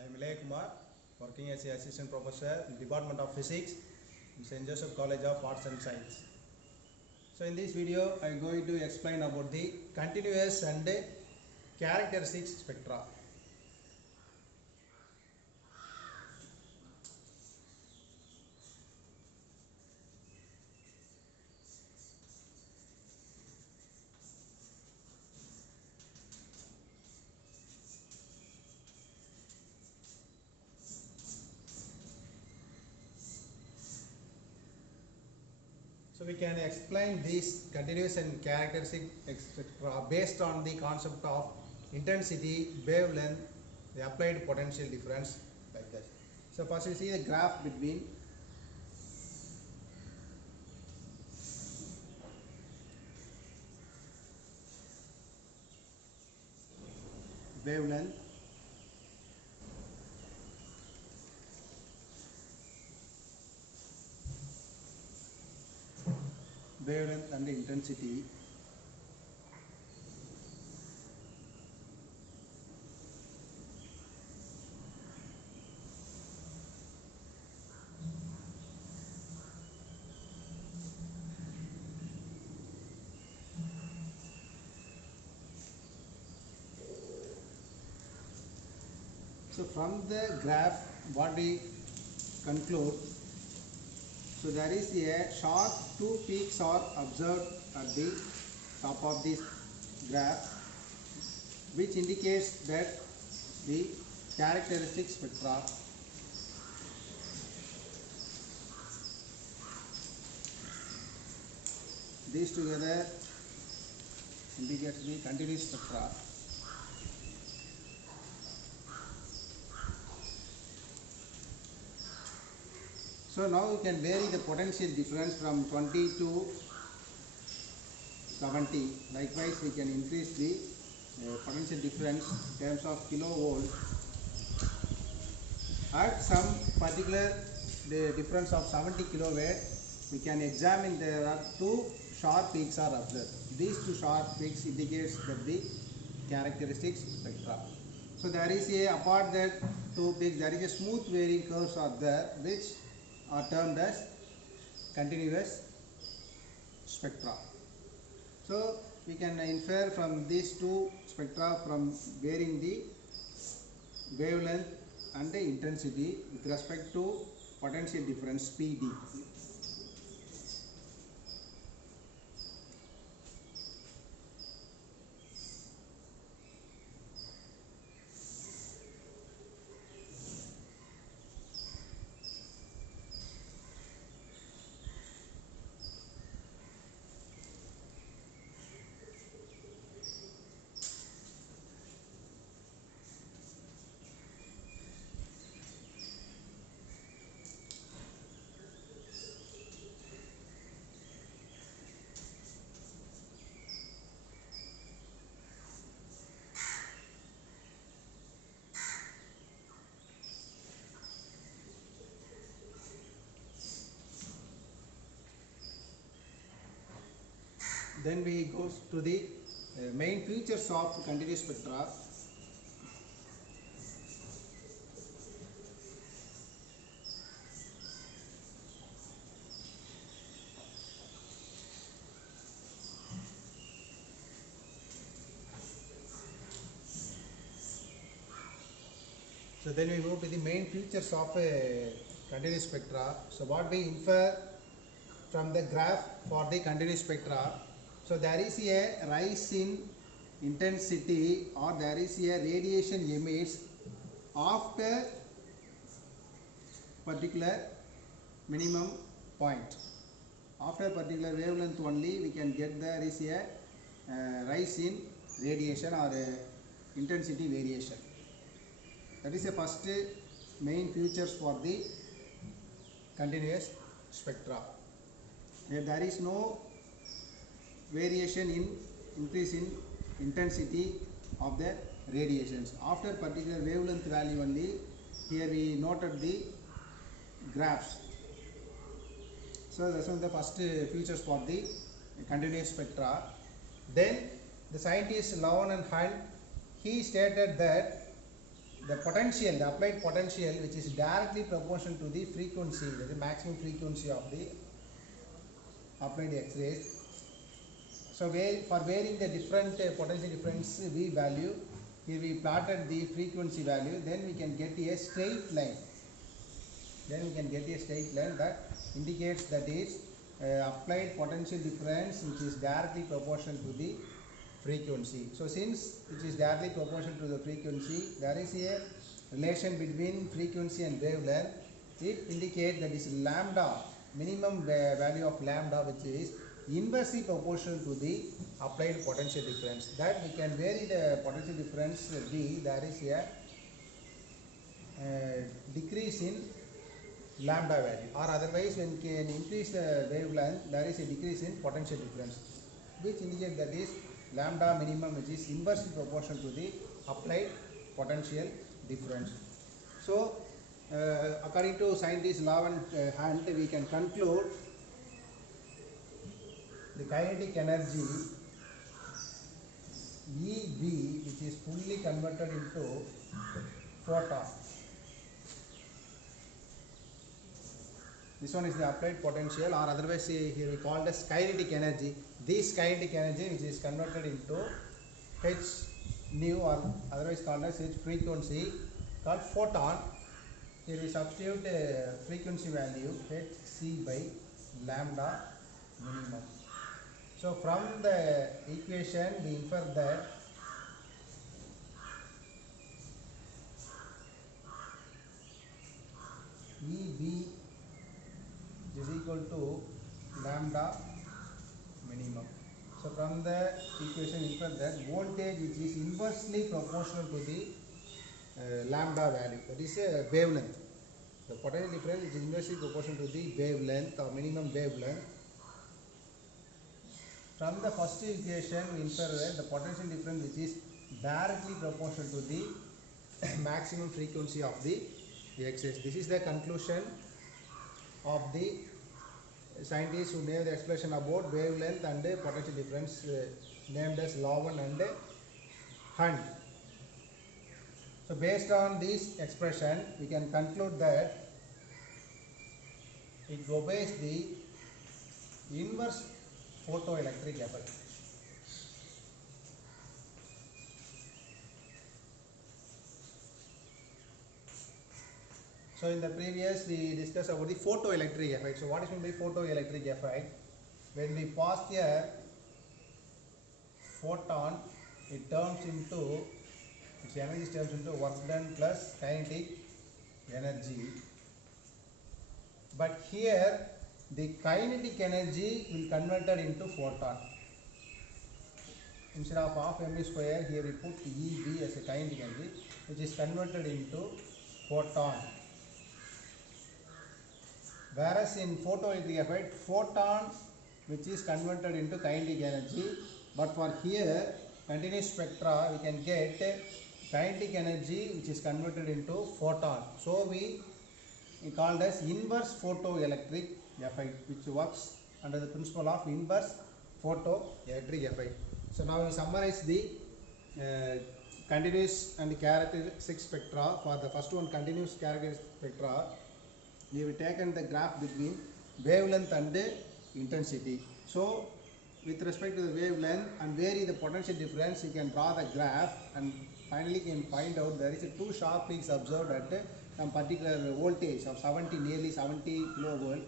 I am Ilay Kumar, working as an assistant professor in the Department of Physics in St. Joseph College of Arts and Science. So in this video, I am going to explain about the continuous and characteristic spectra. So we can explain these continuous and characteristic spectra based on the concept of intensity, wavelength, the applied potential difference, like that. So first we see the graph between wavelength and intensity. So from the graph what we conclude, so there is a sharp two peaks are observed at the top of this graph, which indicates that the characteristic spectra these together indicates the continuous spectra. So now you can vary the potential difference from 20 to 70. Likewise, we can increase the potential difference in terms of kilovolt. At some particular the difference of 70 kilowatt, we can examine there are two sharp peaks are observed. These two sharp peaks indicates that the characteristic spectra. So there is a apart that two peaks, there is a smooth varying curves are there, which are termed as continuous spectra. So we can infer from these two spectra from varying the wavelength and the intensity with respect to potential difference PD. Then we go to the main features of continuous spectra. So then we move to the main features of a continuous spectra. So what we infer from the graph for the continuous spectra, so there is a rise in intensity or there is a radiation emits after particular minimum point. After particular wavelength only we can get there is a rise in radiation or intensity variation. That is the first main features for the continuous spectra. There is no variation in increase in intensity of the radiations. After particular wavelength value only, here we noted the graphs. So that's one of the first features for the continuous spectra. Then the scientist Lowen and Hunt, he stated that the potential, the applied potential, which is directly proportional to the frequency, the maximum frequency of the applied X-rays. So for varying the different potential difference V value, here we plotted the frequency value, then we can get a straight line. Then we can get a straight line that indicates that is applied potential difference which is directly proportional to the frequency. So since it is directly proportional to the frequency, there is a relation between frequency and wavelength. It indicates that is lambda, minimum value of lambda, which is inversely proportional to the applied potential difference. That we can vary the potential difference V, there is a decrease in lambda value, or otherwise when can increase the wavelength, there is a decrease in potential difference, which indicates that is lambda minimum, which is inversely proportional to the applied potential difference. So according to scientist Law and Hunt, we can conclude the kinetic energy EV, which is fully converted into photon. This one is the applied potential, or otherwise here we call as kinetic energy. This kinetic energy, which is converted into h nu, or otherwise called as h frequency, called photon. Here we substitute frequency value hc by lambda minimum. So from the equation we infer that EB is equal to lambda minimum. So from the equation infer that voltage which is inversely proportional to the lambda value, that is a wavelength. The potential difference is inversely proportional to the wavelength or minimum wavelength. From the first equation we infer that the potential difference which is directly proportional to the maximum frequency of the X-rays. This is the conclusion of the scientists who gave the explanation about wavelength and potential difference, named as Lowen and Hunt. So based on this expression, we can conclude that it obeys the inverse photoelectric effect. So in the previous we discussed about the photoelectric effect. So what is meant by photoelectric effect? When we pass a photon, it turns into, its energy turns into work done plus kinetic energy. But here the kinetic energy will converted into photon. Instead of half mv square, here we put EB as a kinetic energy, which is converted into photon. Whereas in photoelectric effect, photon which is converted into kinetic energy, but for here continuous spectra we can get kinetic energy which is converted into photon. So we called as inverse photoelectric effect, which works under the principle of inverse photoelectric effect. So now we summarize the continuous and characteristic spectra. For the first one, continuous characteristic spectra, we have taken the graph between wavelength and intensity. So with respect to the wavelength and vary the potential difference, you can draw the graph and finally can find out there is a two sharp peaks observed at some particular voltage of 70, nearly 70 kilovolt.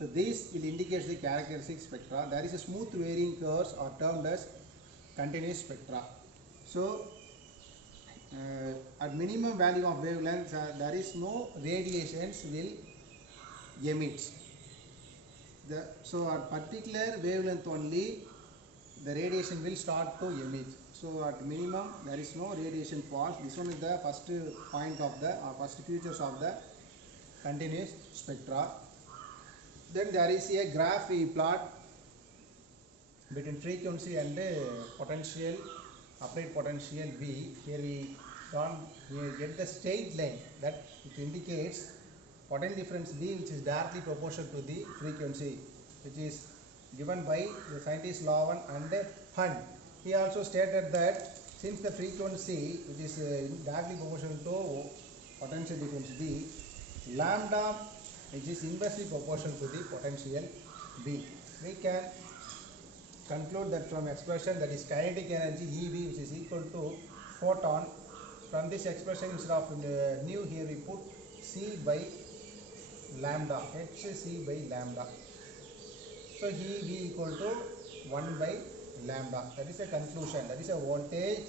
So this will indicate the characteristic spectra. There is a smooth varying curves are termed as continuous spectra. So at minimum value of wavelength, there is no radiations will emit. So at particular wavelength only the radiation will start to emit. So at minimum there is no radiation falls. This one is the first point of the first features of the continuous spectra. Then there is a graph we plot between frequency and potential, applied potential V. Here we get the straight line that it indicates potential difference V, which is directly proportional to the frequency, which is given by the scientist Lowen and Hunt. He also stated that since the frequency which is directly proportional to potential difference V, lambda which is inversely proportional to the potential V. We can conclude that from expression, that is kinetic energy EV, which is equal to photon. From this expression, instead of nu here we put C by lambda, hc by lambda. So EV equal to 1 by lambda. That is a conclusion. That is a voltage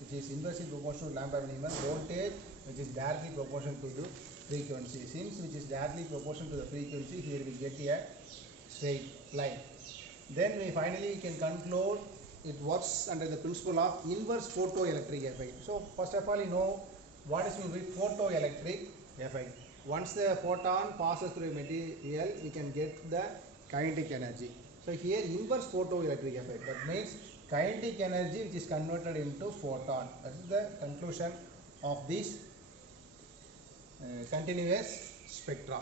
which is inversely proportional to lambda minimum, voltage which is directly proportional to the frequency. Since which is directly proportional to the frequency, here we get a straight line. Then we finally can conclude it works under the principle of inverse photoelectric effect. So first of all, you know what is meant by photoelectric effect. Once the photon passes through a material, we can get the kinetic energy. So here inverse photoelectric effect, that means kinetic energy which is converted into photon. That is the conclusion of this continuous spectra.